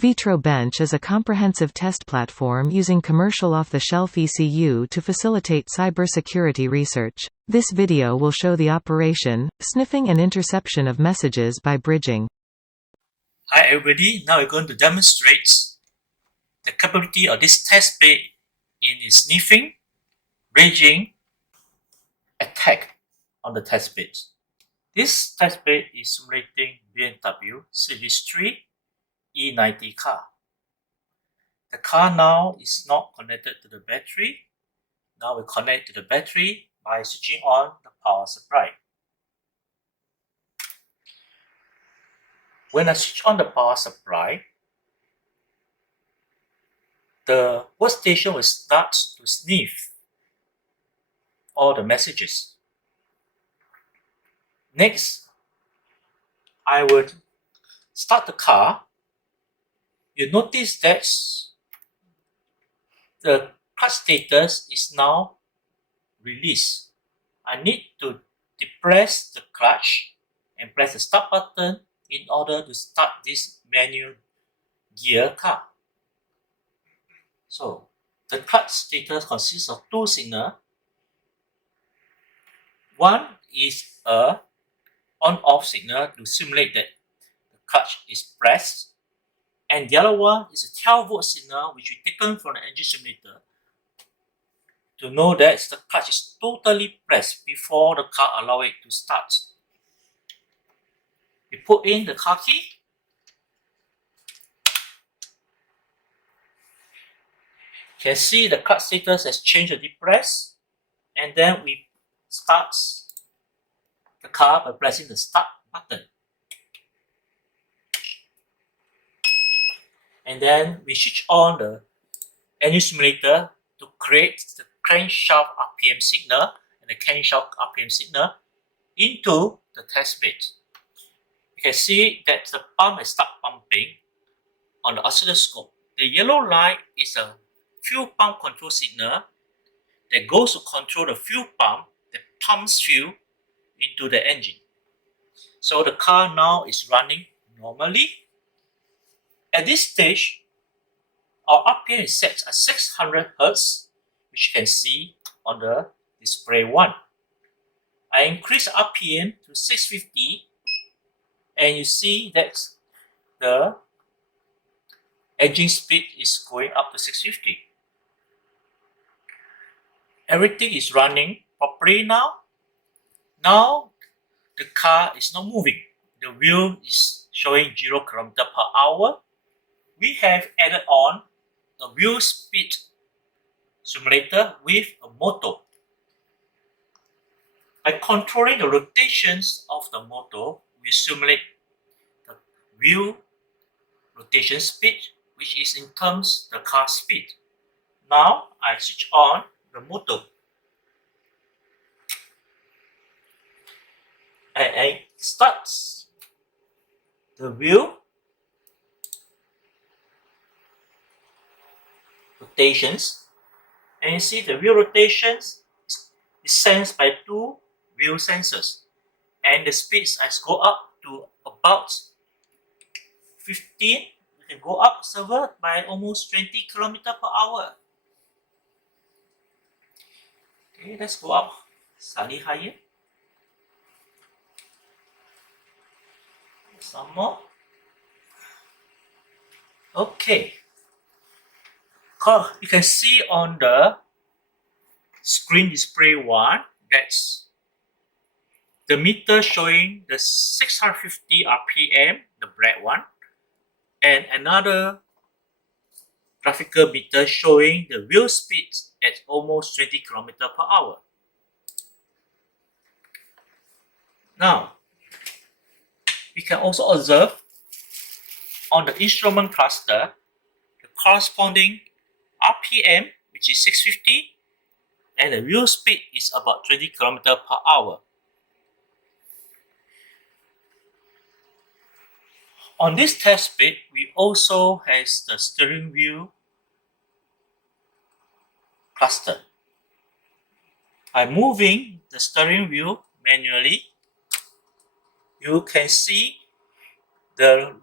VitroBench is a comprehensive test platform using commercial off-the-shelf ECU to facilitate cybersecurity research. This video will show the operation, sniffing and interception of messages by bridging. Hi everybody, now we're going to demonstrate the capability of this test bed in its sniffing, bridging, attack on the test bed. This test bed is simulating BMW Series 3 E90 car. The car now is not connected to the battery. Now we connect to the battery by switching on the power supply. When I switch on the power supply, the workstation will start to sniff all the messages. Next, I would start the car. You notice that the clutch status is now released. I need to depress the clutch and press the start button in order to start this manual gear car. So, the clutch status consists of two signals. One is a on-off signal to simulate that the clutch is pressed, and the other one is a 12-volt signal which we taken from the engine simulator to know that the clutch is totally pressed before the car allows it to start. We put in the car key. You can see the clutch status has changed to depressed, and then we start the car by pressing the start button. And then we switch on the engine simulator to create the crankshaft RPM signal and the crankshaft RPM signal into the test bed. You can see that the pump has started pumping on the oscilloscope. The yellow line is a fuel pump control signal that goes to control the fuel pump that pumps fuel into the engine. So the car now is running normally. At this stage, our RPM is set at 600 Hz, which you can see on the display 1. I increase RPM to 650, and you see that the engine speed is going up to 650. Everything is running properly now. Now, the car is not moving. The wheel is showing 0 km/h. We have added on a wheel speed simulator with a motor. By controlling the rotations of the motor, we simulate the wheel rotation speed, which is in terms the car speed. Now I switch on the motor. And I start the wheel rotations, and you see the wheel rotations is sensed by two wheel sensors, and the speeds has go up to about 15. You can go up server by almost 20 km/h. Okay, let's go up slightly higher. Some more. Okay. You can see on the screen display 1 that's the meter showing the 650 RPM, the black one, and another graphical meter showing the wheel speed at almost 20 km/h. Now, we can also observe on the instrument cluster the corresponding RPM, which is 650, and the wheel speed is about 20 km/h. On this test bed, we also have the steering wheel cluster. By moving the steering wheel manually, you can see the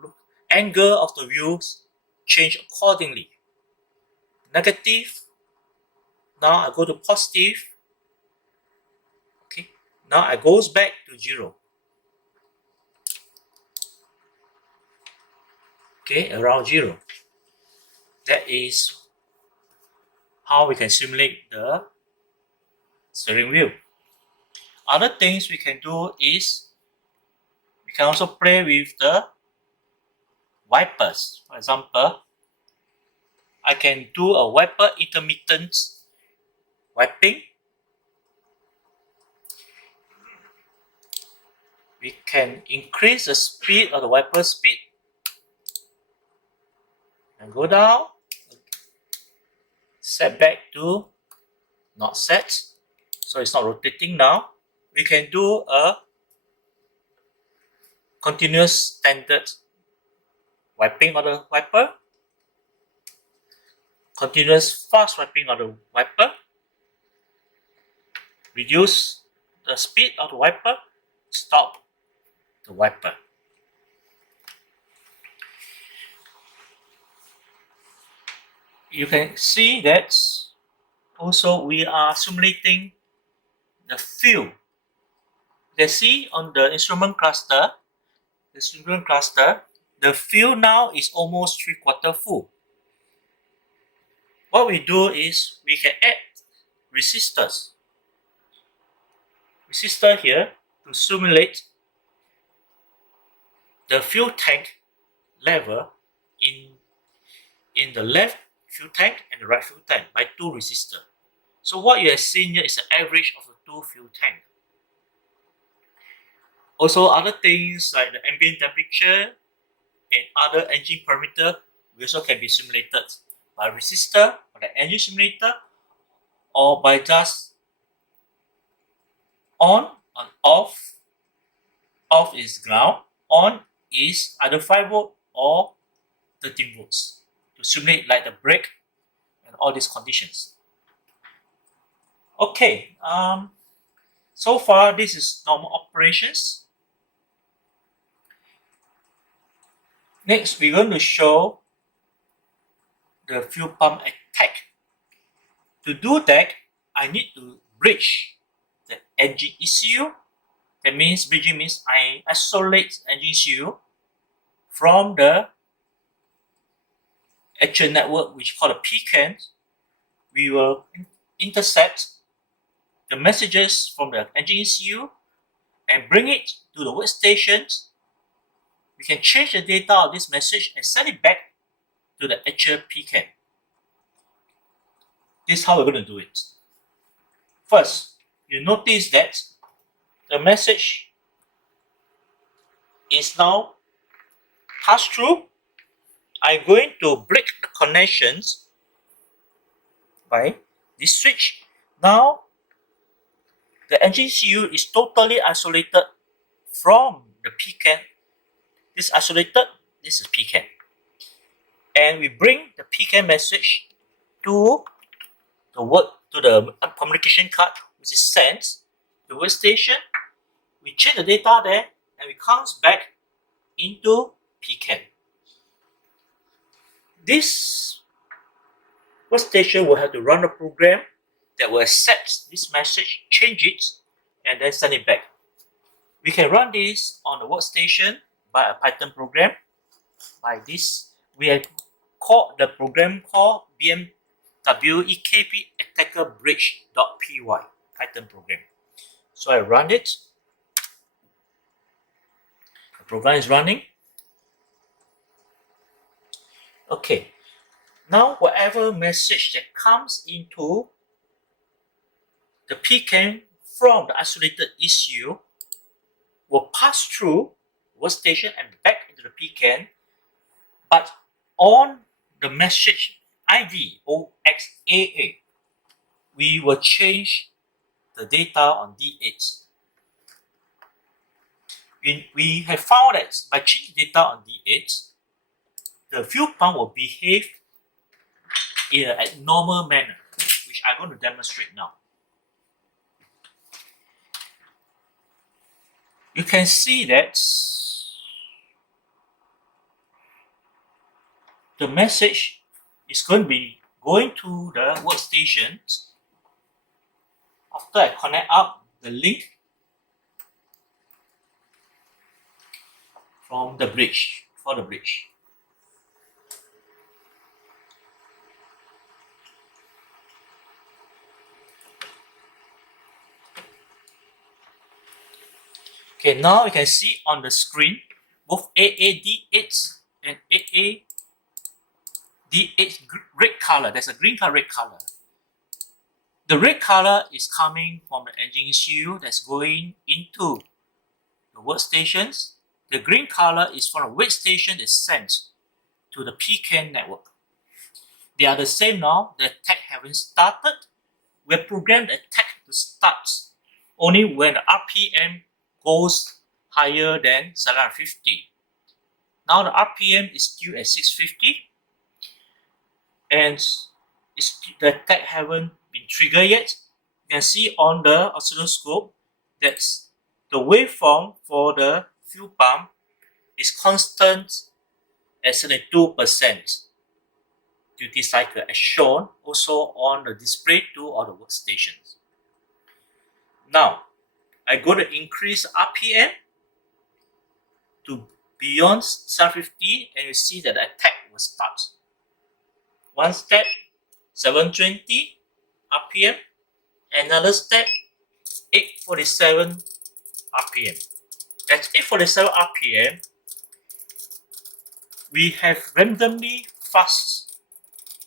angle of the wheels change accordingly. Negative, now I go to positive. Okay, now it goes back to 0. Okay, around 0. That is how we can simulate the steering wheel. Other things we can do is we can also play with the wipers. For example, I can do a wiper intermittent wiping. We can increase the speed of the wiper speed and go down, set back to not set, so it's not rotating now. We can do a continuous standard wiping of the wiper, continuous fast wiping of the wiper, reduce the speed of the wiper, stop the wiper. You can see that also we are simulating the fuel. You can see on the instrument cluster, the fuel now is almost 3/4 full. What we do is we can add resistors. Resistor here to simulate the fuel tank level in the left fuel tank and the right fuel tank by 2 resistors. So what you have seen here is the average of the 2 fuel tanks. Also, other things like the ambient temperature and other engine parameter also can be simulated by resistor or the engine simulator, or by just on and off. Off is ground, on is either 5 volt or 13 volts to simulate like the brake and all these conditions. Okay, so far this is normal operations. Next, we're going to show the fuel pump attack. To do that, I need to bridge the engine ECU. That means bridging means I isolate the engine ECU from the actual network, which is called a PCAN. We will intercept the messages from the engine ECU and bring it to the workstation. We can change the data of this message and send it back to the actual PCAN. This is how we're going to do it. First, you notice that the message is now passed through. I'm going to break the connections by this switch. Now, the engine ECU is totally isolated from the PCAN. This is isolated, this is PCAN. And we bring the PCAN message to the communication card, which is sent to the workstation. We change the data there and it comes back into PCAN. This workstation will have to run a program that will accept this message, change it, and then send it back. We can run this on the workstation by a Python program. By this, we have called the program called BMWEKP attacker bridge.py Python program. So I run it. The program is running. Okay. Now whatever message that comes into the PCAN from the isolated ECU will pass through workstation and back into the PCAN, but on the message ID OXAA, we will change the data on D8. We have found that by changing data on D8, the fuel pump will behave in an abnormal manner, which I'm going to demonstrate now. You can see that the message is going to be going to the workstation. After I connect up the link from the bridge, for the bridge. Okay, now you can see on the screen both AAD8 and AAD8 red color. There's a green color, red color. The red color is coming from the engine ECU that's going into the workstations. The green color is from the workstation that's sent to the PCAN network. They are the same now. The attack haven't started. We have programmed the attack to start only when the RPM goes higher than 750. Now the RPM is still at 650 and the attack haven't been triggered yet. You can see on the oscilloscope that the waveform for the fuel pump is constant at 72% duty cycle as shown also on the display to all the workstations. Now, I'm going to increase RPM to beyond 750 and you see that the attack will start. One step, 720 RPM. Another step, 847 RPM. At 847 RPM, we have randomly fuzzed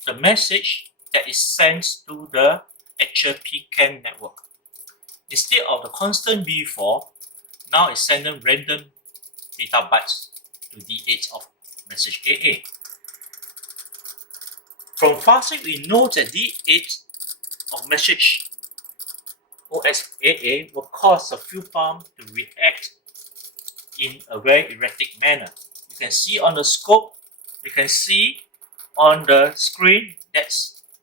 the message that is sent to the actual PCAN network. Instead of the constant B4, now it's sending random data bytes to D8 of message AA. From fuzzing, we know that D8 of message OSAA will cause the fuel pump to react in a very erratic manner. You can see on the scope, you can see on the screen that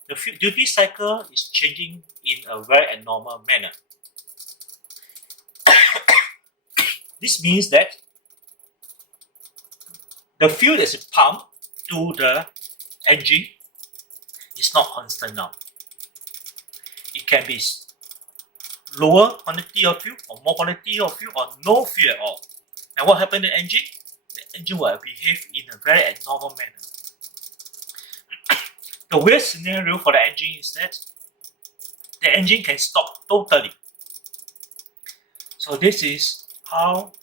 the duty cycle is changing in a very abnormal manner. This means that the fuel that is pumped to the engine is not constant now. It can be lower quantity of fuel or more quantity of fuel or no fuel at all. And what happens to the engine? The engine will behave in a very abnormal manner. The worst scenario for the engine is that the engine can stop totally. So this is how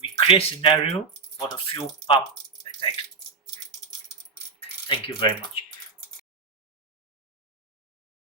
we create scenario for the fuel pump attack. Thank you very much.